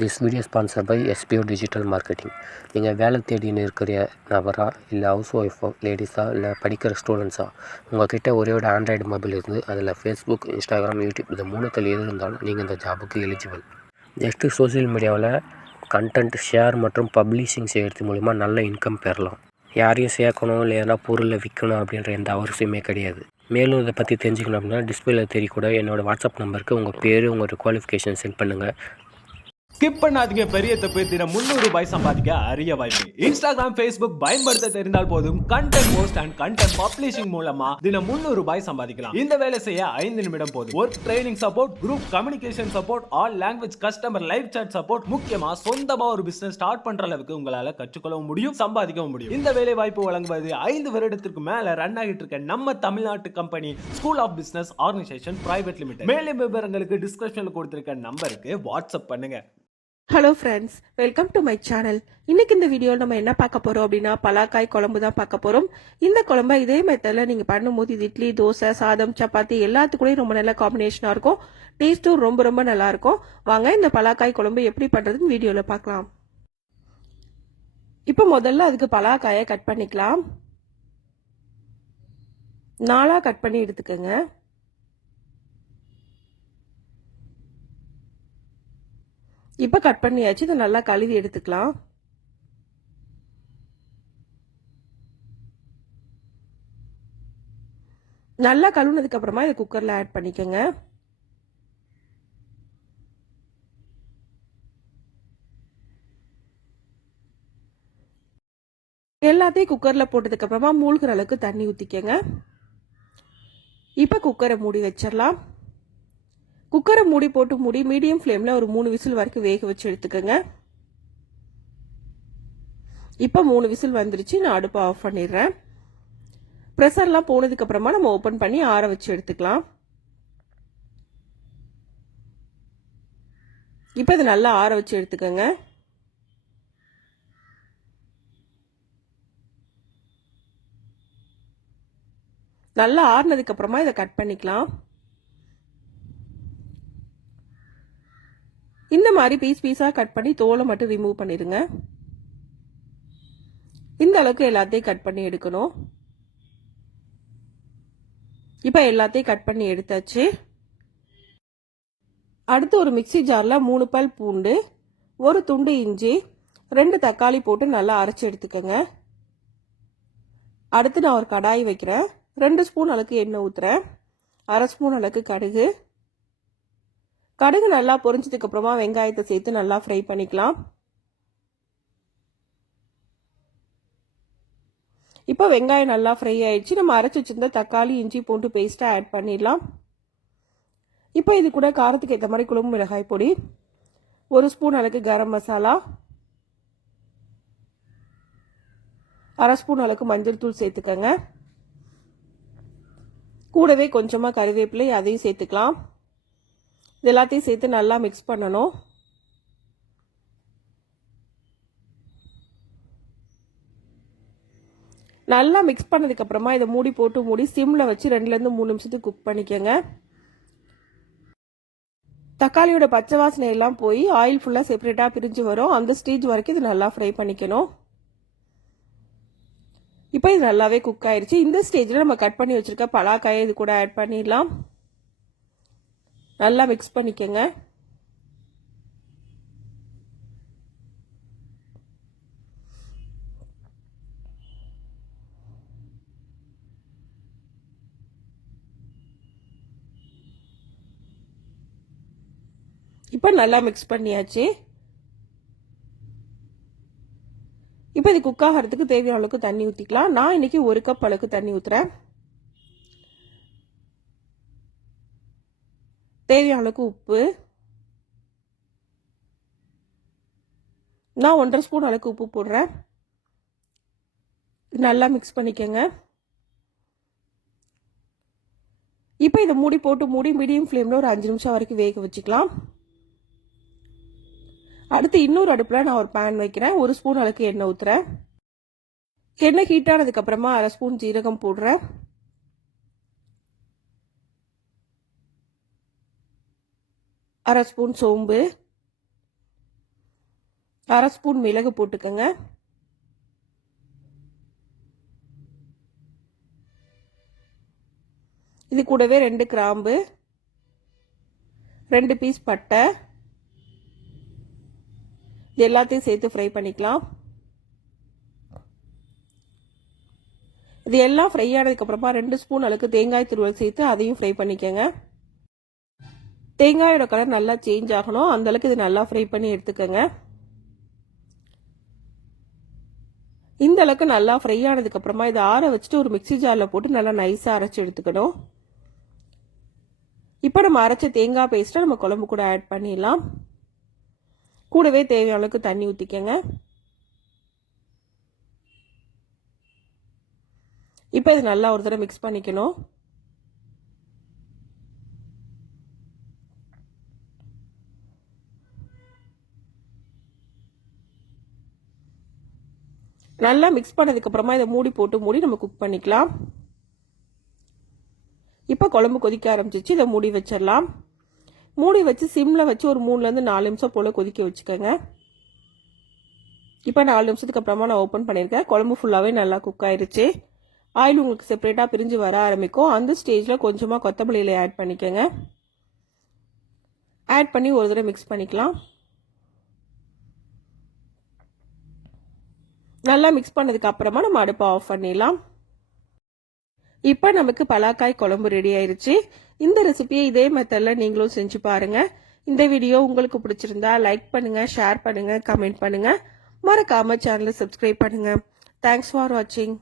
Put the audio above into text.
This video sponsor by SBO digital marketing. நீங்கள் வேலை தேடின்னு இருக்கிற நபரா, இல்லை ஹவுஸ் ஒய்ஃபோ, லேடிஸா, இல்லை படிக்கிற ஸ்டூடெண்ட்ஸா, உங்கள்கிட்ட ஒரே ஒரு ஆண்ட்ராய்டு மொபைல் இருந்து அதில் ஃபேஸ்புக், இன்ஸ்டாகிராம், யூடியூப் இது மூணுத்தில் எது இருந்தாலும் நீங்கள் இந்த ஜாபுக்கு எலிஜிபிள். நெக்ஸ்ட்டு சோசியல் மீடியாவில் கண்டென்ட் ஷேர் மற்றும் பப்ளிஷிங் செய்கிறது மூலிமா நல்ல இன்கம் பெறலாம். யாரையும் சேர்க்கணும் இல்லை எதனா பொருளை விற்கணும் அப்படின்ற எந்த அவசியமே கிடையாது. மேலும் இதை பற்றி தெரிஞ்சுக்கணும் அப்படின்னா டிஸ்பிளேல தெரியக்கூட என்னோடய வாட்ஸ்அப் நம்பருக்கு உங்கள் பேர், உங்களோட குவாலிஃபிகேஷன் சென்ட் பண்ணுங்கள். ஸ்கிப் பண்ணாதீங்க. பெரிய தப்பு. தினம் 300 ரூபாய் சம்பாதிக்க அரிய வாய்ப்பு. இன்ஸ்டாகிராம், ஃபேஸ்புக் பயன்படுத்த தெரிந்தால் போதும் content post and content publishing மூலமா தினம் 300 ரூபாய் சம்பாதிக்கலாம். இந்த வேலை செய்ய 5 நிமிடம் போதும். Work training support, group communication support, all language customer live chat support, முக்கியமா சொந்தமா ஒரு பிசினஸ் ஸ்டார்ட் பண்ற அளவுக்கு உங்களால கற்றுக்கொள்ளவும் முடியும், சம்பாதிக்கவும் முடியும். இந்த வேலை வாய்ப்பு வழங்குவது 5 வருடத்திற்கு மேல ரன் ஆகிட்டு இருக்க நம்ம தமிழ்நாட்டு company school of business organisation private limited. மேலும் விவரங்களுக்கு டிஸ்கிரிப்ஷன்ல கொடுத்திருக்க நம்பருக்கு வாட்ஸ்அப் பண்ணுங்க. Hello friends, welcome to my channel. இன்னைக்கு இந்த வீடியோவில் நம்ம என்ன பார்க்க போறோம் அப்படின்னா பலாக்காய் குழம்பு தான் பார்க்க போறோம். இந்த குழம்பை இதே மெத்தடில் நீங்கள் பண்ணும்போது இது இட்லி, தோசை, சாதம், சப்பாத்தி எல்லாத்துக்கூடயும் ரொம்ப நல்ல காம்பினேஷனாக இருக்கும். டேஸ்ட்டும் ரொம்ப ரொம்ப நல்லா இருக்கும். வாங்க இந்த பலாக்காய் குழம்பு எப்படி பண்ணுறதுன்னு வீடியோவில் பார்க்கலாம். இப்போ முதல்ல அதுக்கு பலாக்காயை கட் பண்ணிக்கலாம். 4 கட் பண்ணி எடுத்துக்கோங்க. இப்போ கட் பண்ணியாச்சு. இதை நல்லா கழுவி எடுத்துக்கலாம். நல்லா கழுவுனதுக்கு அப்புறமா இதை குக்கர்ல ஆட் பண்ணிக்கோங்க. எல்லாத்தையும் குக்கர்ல போட்டதுக்கு அப்புறமா மூழ்கிற அளவுக்கு தண்ணி ஊத்திக்கங்க. இப்போ குக்கரை மூடி வச்சிடலாம். குக்கரை மூடி போட்டு மீடியம் ஃப்ளேமில் ஒரு 3 விசில் வரைக்கும் வேக வச்சு எடுத்துக்கோங்க. இப்போ 3 விசில் வந்துருச்சு. நான் அடுப்பை ஆஃப் பண்ணிடுறேன். ப்ரெஷர்லாம் போனதுக்கு அப்புறமா நம்ம ஓப்பன் பண்ணி ஆற வச்சு எடுத்துக்கலாம். இப்போ இது நல்லா ஆற வச்சு எடுத்துக்கோங்க. நல்லா ஆறுனதுக்கு அப்புறமா இதை கட் பண்ணிக்கலாம். இந்த மாதிரி பீஸா கட் பண்ணி தோலை மட்டும் ரிமூவ் பண்ணிடுங்க. இந்த அளவுக்கு எல்லாத்தையும் கட் பண்ணி எடுக்கணும். இப்போ எல்லாத்தையும் கட் பண்ணி எடுத்தாச்சு. அடுத்து ஒரு மிக்சி ஜார்ல 3 பல் பூண்டு, 1 துண்டு இஞ்சி, 2 தக்காளி போட்டு நல்லா அரைச்சி எடுத்துக்கோங்க. அடுத்து நான் ஒரு கடாய் வைக்கிறேன். 2 ஸ்பூன் அளவுக்கு எண்ணெய் ஊத்துறேன். 1/2 ஸ்பூன் அளவுக்கு கடுகு. கடுகு நல்லா பொரிஞ்சதுக்கு அப்புறமா வெங்காயத்தை சேர்த்து நல்லா ஃப்ரை பண்ணிக்கலாம். இப்போ வெங்காயம் நல்லா ஃப்ரை ஆயிடுச்சு. நம்ம அரைச்சி வச்சிருந்த தக்காளி, இஞ்சி, பூண்டு பேஸ்ட்டை ஆட் பண்ணிடலாம். இப்போ இது கூட காரத்துக்கு ஏற்ற மாதிரி குழம்பு மிளகாய் பொடி, 1 ஸ்பூன் அளவுக்கு கரம் மசாலா, 1/2 ஸ்பூன் அளவுக்கு மஞ்சள் தூள் சேர்த்துக்கங்க. கூடவே கொஞ்சமாக கறிவேப்பிலை அதையும் சேர்த்துக்கலாம். இது எல்லாத்தையும் சேர்த்து நல்லா மிக்ஸ் பண்ணணும். நல்லா மிக்ஸ் பண்ணதுக்கு அப்புறமா இதை மூடி சிம்ல வச்சு 2லேருந்து 3 நிமிஷத்துக்கு குக் பண்ணிக்கோங்க. தக்காளியோட பச்சை வாசனை எல்லாம் போய் ஆயில் ஃபுல்லாக செப்பரேட்டாக பிரிஞ்சு வரும். அந்த ஸ்டேஜ் வரைக்கும் இது நல்லா ஃப்ரை பண்ணிக்கணும். இப்போ இது நல்லாவே குக் ஆயிடுச்சு. இந்த ஸ்டேஜில் நம்ம கட் பண்ணி வச்சிருக்க பலாக்காயை இது கூட ஆட் பண்ணிடலாம். நல்லா மிக்ஸ் பண்ணிக்கங்க. இப்போ நல்லா மிக்ஸ் பண்ணியாச்சு. இப்போ இது குக் ஆகிறதுக்கு தேவையான அளவுக்கு தண்ணி ஊற்றிக்கலாம். நான் இன்னைக்கு 1 கப் அளவுக்கு தண்ணி ஊற்றுறேன். தேவையான அளவுக்கு உப்பு, நான் 1/2 ஸ்பூன் அளவுக்கு உப்பு போடுறேன். நல்லா மிக்ஸ் பண்ணிக்கோங்க. இப்போ இதை மூடி மீடியம் ஃப்ளேமில் ஒரு 5 நிமிஷம் வரைக்கும் வேக வச்சுக்கலாம். அடுத்து இன்னொரு அடுப்பில் நான் ஒரு பேன் வைக்கிறேன். 1 ஸ்பூன் அளவுக்கு எண்ணெய் ஊற்றுறேன். எண்ணெய் ஹீட் ஆனதுக்கு அப்புறமா 1/2 ஸ்பூன் ஜீரகம் போடுறேன். 1/2 ஸ்பூன் சோம்பு, 1/2 ஸ்பூன் மிளகு போட்டுக்கோங்க. இது கூடவே 2 கிராம்பு, 2 பீஸ் பட்டை, இது எல்லாத்தையும் சேர்த்து ஃப்ரை பண்ணிக்கலாம். இது எல்லாம் ஃப்ரை ஆனதுக்கு அப்புறமா 2 ஸ்பூன் அளவுக்கு தேங்காய் துருவல் சேர்த்து அதையும் ஃப்ரை பண்ணிக்கோங்க. தேங்காயோட கலர் நல்லா சேஞ்ச் ஆகணும், அந்த அளவுக்கு இது நல்லா ஃப்ரை பண்ணி எடுத்துக்கோங்க. இந்த அளவுக்கு நல்லா ஃப்ரை ஆனதுக்கு அப்புறமா இதை ஆற வச்சுட்டு ஒரு மிக்ஸி ஜாரில் போட்டு நல்லா நைஸாக அரைச்சி எடுத்துக்கணும். இப்போ நம்ம அரைச்ச தேங்காய் பேஸ்ட்டை நம்ம குழம்பு கூட ஆட் பண்ணிடலாம். கூடவே தேவையான அளவுக்கு தண்ணி ஊற்றிக்கங்க. இப்போ இது நல்லா ஒரு தடவை மிக்ஸ் பண்ணிக்கணும். நல்லா மிக்ஸ் பண்ணதுக்கு அப்புறமா இதை மூடி நம்ம குக் பண்ணிக்கலாம். இப்போ குழம்பு கொதிக்க ஆரம்பிச்சிச்சு, இதை மூடி வச்சிடலாம். மூடி வச்சு சிம்ல வச்சு ஒரு 3லேருந்து 4 நிமிஷம் போல கொதிக்க வச்சுக்கோங்க. இப்போ 4 நிமிஷத்துக்கு அப்புறமா நான் ஓப்பன் பண்ணியிருக்கேன். குழம்பு ஃபுல்லாகவே நல்லா குக் ஆயிடுச்சு. ஆயில் உங்களுக்கு செப்பரேட்டாக பிரிஞ்சு வர ஆரம்பிக்கும். அந்த ஸ்டேஜில் கொஞ்சமாக கொத்தமல்லி இலையை ஆட் பண்ணிக்கோங்க. ஆட் பண்ணி ஒரு தடவை மிக்ஸ் பண்ணிக்கலாம். நல்லா மிக்ஸ் பண்ணதுக்கு அப்புறமா நம்ம அடுப்பை ஆஃப் பண்ணிடலாம். இப்போ நமக்கு பலாக்காய் குழம்பு ரெடி ஆயிருச்சு. இந்த ரெசிபியை இதே மெத்தடில் நீங்களும் செஞ்சு பாருங்க. இந்த வீடியோ உங்களுக்கு பிடிச்சிருந்தா லைக் பண்ணுங்க, ஷேர் பண்ணுங்க, கமெண்ட் பண்ணுங்க. மறக்காம சேனலை சப்ஸ்கிரைப் பண்ணுங்க. தேங்க்ஸ் ஃபார் வாட்சிங்.